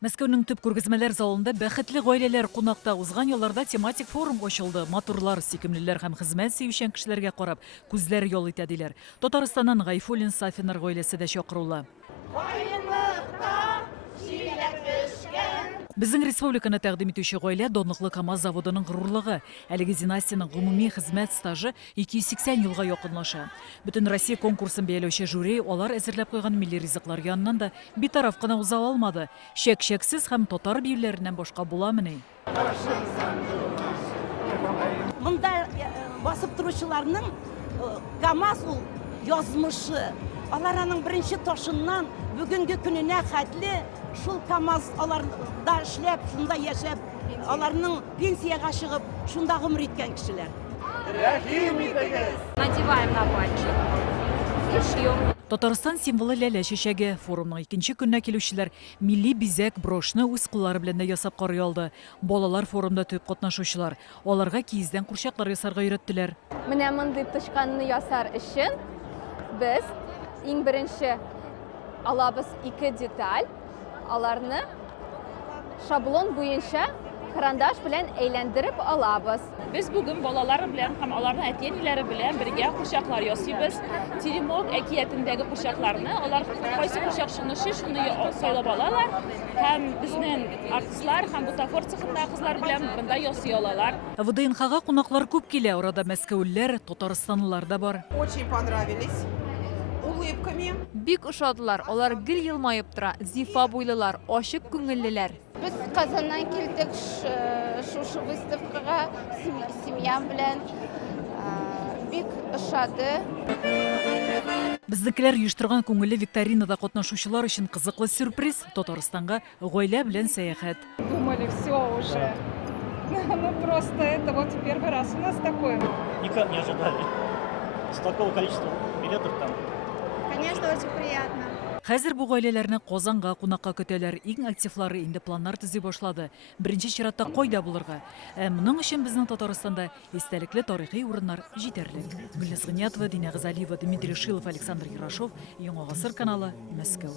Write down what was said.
Мәскәүнең төп күргәзмәләр залында бәхетле гаиләләр кунакта узган елларда тематик форум ачылды. Матурлар, сөйкемлеләр һәм хезмәт сөючән кешеләргә карап күзләр ял итә диләр. Татарстаннан Гайфуллин, Сафинар гаиләсе дә чакырыла. Безнең республиканы тәкъдим итүче гаилә Донлыклы КамАЗ заводының горурлыгы. Әлеге династияның гомуми хезмәт стажы 280 елга якынлаша. Бөтен Россия конкурсын бәяләүче жюри алар әзерләп куйган милли ризыклар яныннан да битараф кына уза алмады. Шәк-шәксез һәм татар биюләреннән башка буламыни. Монда басып торучыларның КамАЗ ул язмышы. Алар аның беренче ташыннан бүгенге көненә хәтле шул КамАЗ аларда эшләп, шунда яшәп, аларның пенсияга чыгып, шунда гомер иткән кешеләр. Рәхим итегез! Надеваем на пальчик и шьем. Татарстан символы ләлә чәчәге. Форумның икенче көннә килүчеләр милли бизәк, брошны үз куллары белән дә ясап карый алды. Балалар форумда төп катнашучылар. Аларга киездән курчаклар ясарга өйрәттеләр. Менә мондый тычканны ясар өчен без иң беренче алабыз 2 деталь. Аларны шаблон буенча карандаш белән әйләндереп алабыз. Biz bugün balalar белән һәм аларның әтиәниләре белән бергә курчаклар ясыйбыз. Теремок әкиятендәге курчакларны алар кайсы курчак шуны сайлап алалар һәм безнең артистлар һәм бутафор цехында кызлар белән монда ясый алалар. ВДНХга кунаклар күп килә. Арада мәскәүлеләр, татарстанлылар да бар. Очень понравились. Улыбками. Бик ошадылар, алар гел елмаеп тора, зифа буйлылар, ачык күңеллеләр. Biz Kazan'dan keldik şu выставкага семьям белән бик ошады. Безнекеләр оештырган күңелле викторинада катнашучылар өчен кызыклы сюрприз. Татарстанга гаилә белән сәяхәт. Думали, все уже. Ну просто это вот первый раз у нас такое. Никак не ожидали. С такого количества билетов там. Конечно, очень приятно. Хәзер бу гаиләләрне Казанга кунакка көтәләр. Иң активлары инде планнар төзи башлады. Беренче чиратта кайда булырга? Моның өчен безнең Татарстанда истәлекле тарихи урыннар җитәрлек. Гөлназ Гыниятова, Динә Гызалиева, Дмитрий Шилов, Александр Ярошов, Яңа гасыр каналы, Мәскәү.